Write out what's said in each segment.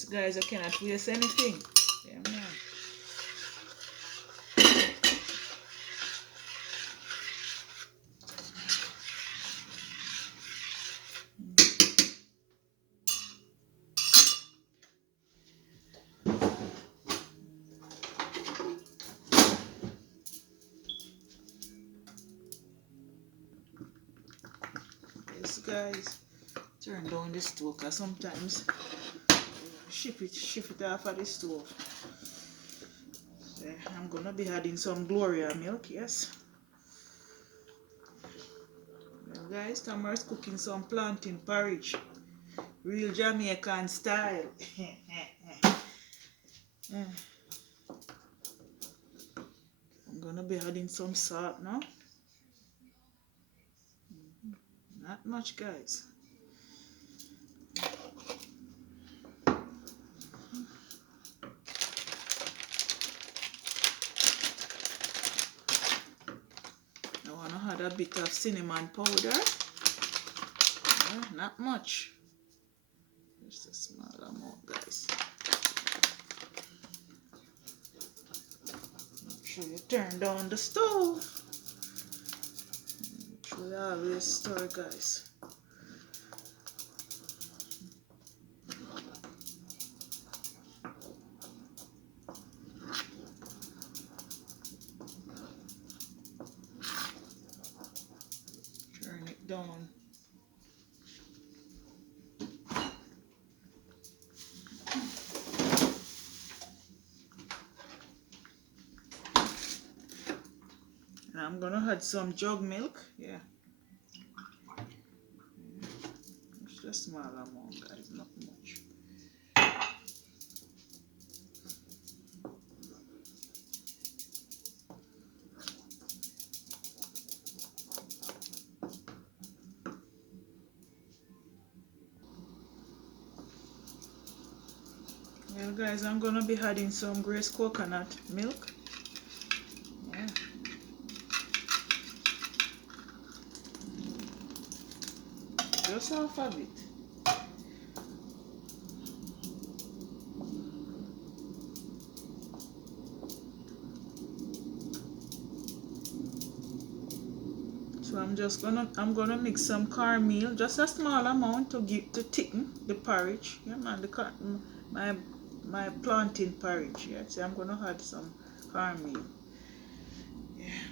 Yes, guys, I cannot waste anything. Yeah, man. Yes, guys. Turn down the stove because sometimes shift it off of the stove. So I'm gonna be adding some Gloria milk, yes. Well, guys, Tamara's cooking some plantain porridge. Real Jamaican style. I'm gonna be adding some salt now. Not much, guys. I wanna add a bit of cinnamon powder. Yeah, not much. Just a small amount, guys. Make sure you turn down the stove. Make sure you always stir, guys. Turn it down. And I'm gonna add some jug milk. Yeah. Just a small amount, guys, not much. Well, guys, I'm gonna be adding some Grace coconut milk. Yeah. Just half of it. So I'm gonna mix some cornmeal, just a small amount to thicken the porridge. Yeah, man, my plantain porridge. Yeah, so I'm gonna add some cornmeal. Yeah.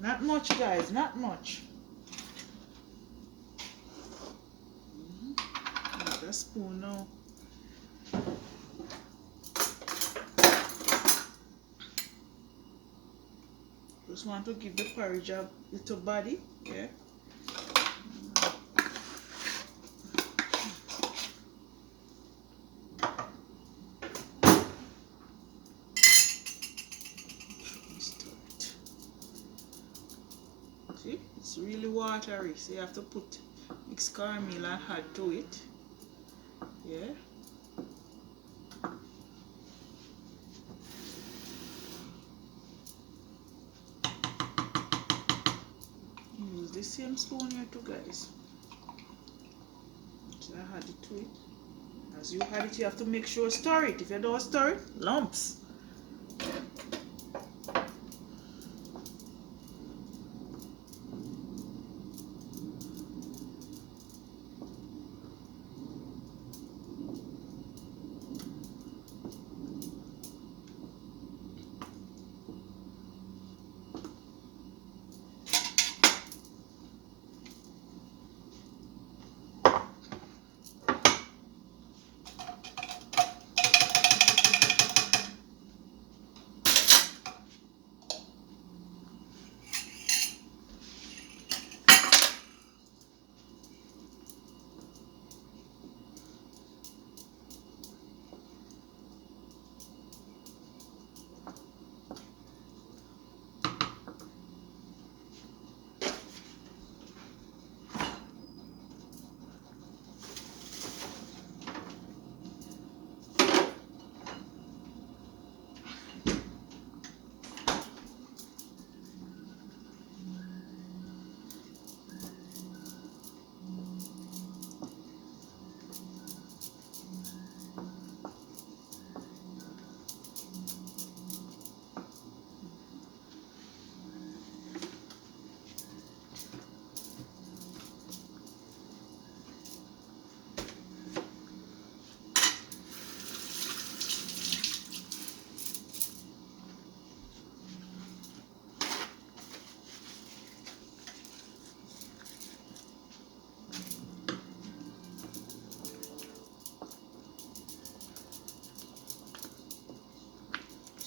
Not much, guys, not much. With a spoon now. Just want to give the porridge a little body. Yeah. See, it's really watery, so you have to mix cornmeal and add to it. Yeah. Use the same spoon here too, guys. So I add it to it. As you add it, you have to make sure stir it. If you don't stir it, lumps.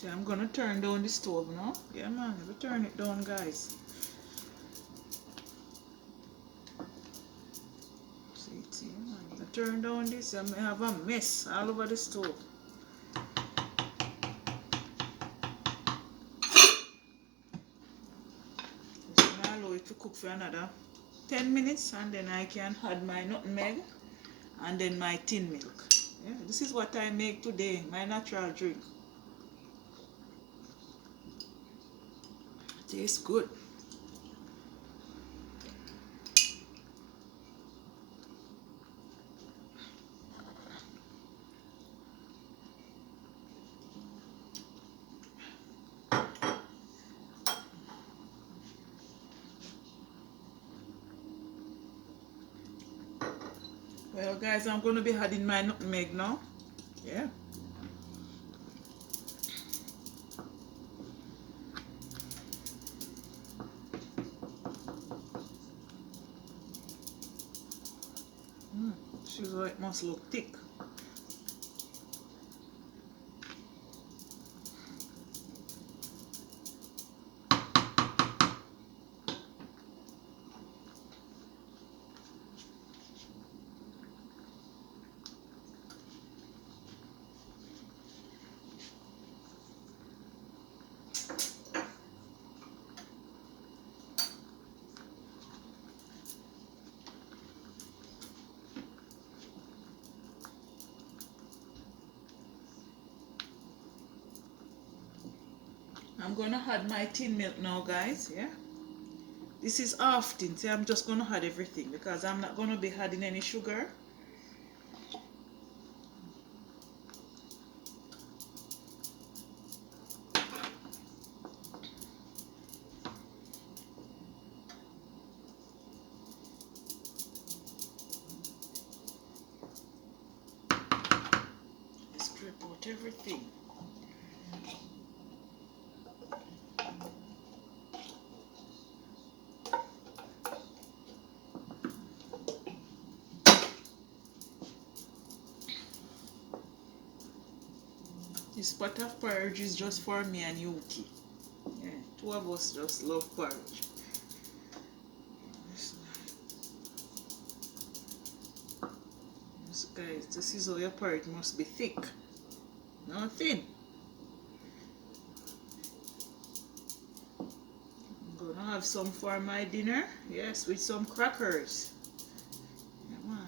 See, I'm gonna turn down the stove now. Yeah, man, we turn it down, guys. See, man, I turn down this, I may have a mess all over the stove. Just gonna allow it to cook for another 10 minutes, and then I can add my nutmeg and then my tin milk. Yeah, this is what I make today, my natural drink. Tastes good. Well, guys, I'm going to be adding my nutmeg now. Yeah. Sugar, it must look thick. I'm gonna add my tin milk now, guys. Yeah, this is half tin. See, I'm just gonna add everything because I'm not gonna be adding any sugar. Scrape out everything. This pot of porridge is just for me and Yuki. Yeah, two of us just love porridge. Yes, guys, this is how your porridge must be thick, not thin. I'm gonna have some for my dinner. Yes, with some crackers. Yeah, man.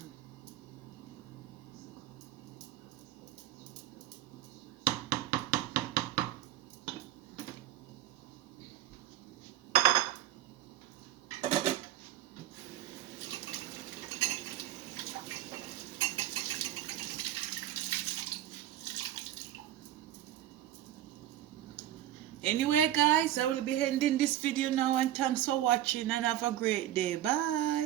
Anyway, guys, I will be ending this video now, and thanks for watching and have a great day. Bye.